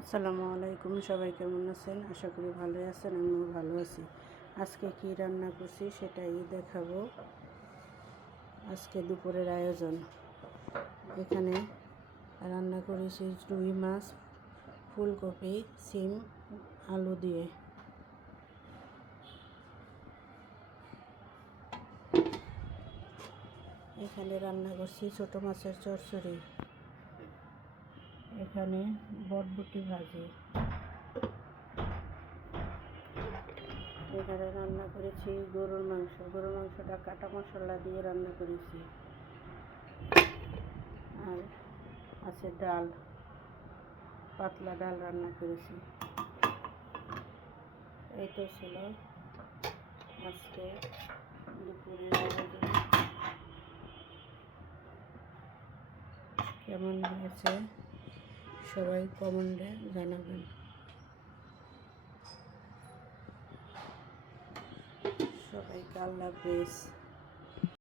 আসসালামু আলাইকুম, সবাই কেমন আছেন? আশা করি ভালোই আছেন। আমিও ভালো আছি। আজকে কি রান্না করছি সেটাই দেখাবো। আজকে দুপুরের আয়োজন, এখানে রান্না করেছি রুই মাছ, ফুলকপি, সিম, আলু দিয়ে। এখানে রান্না করছি ছোট মাছের চচ্চড়ি, এখানে বটবটি ভাজি, এখানে রান্না করেছি গরুর মাংসটা কাটা মশলা দিয়ে রান্না করেছি। আর আছে ডাল, পাতলা ডাল রান্না করেছি। এই তো ছিল আজকে দুপুরের আয়োজন। কেমন হয়েছে সবাই কমেন্টে জানাবেন। সবাইকে আল্লাহ হাফেজ।